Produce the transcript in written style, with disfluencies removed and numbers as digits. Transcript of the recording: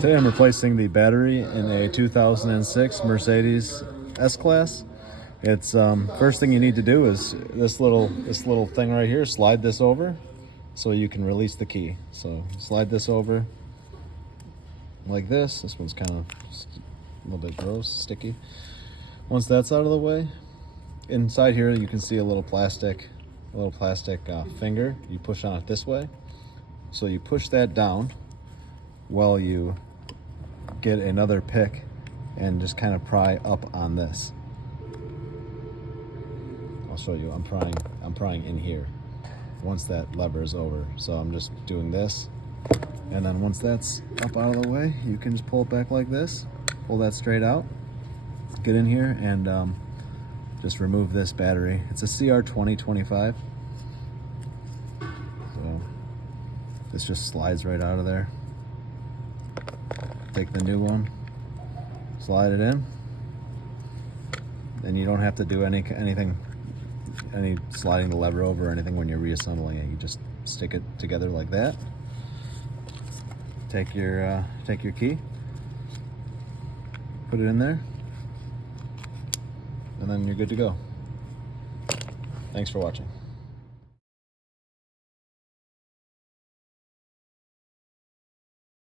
Today I'm replacing the battery in a 2006 Mercedes S-Class. It's first thing you need to do is this little thing right here. Slide this over so you can release the key. So slide this over like this. This one's kind of a little bit gross, sticky. Once that's out of the way, inside here you can see a little plastic finger. You push on it this way. So you push that down while you get another pick and just kind of pry up on this. I'll show you. I'm prying in here once that lever is over. So I'm just doing this, and then once that's up out of the way, you can just pull it back like this. Pull that straight out. Get in here and just remove this battery. It's a CR2025. So this just slides right out of there. Take the new one, slide it in, and you don't have to do any sliding the lever over or anything when you're reassembling it. You just stick it together like that. Take your key, put it in there, and then you're good to go. Thanks for watching.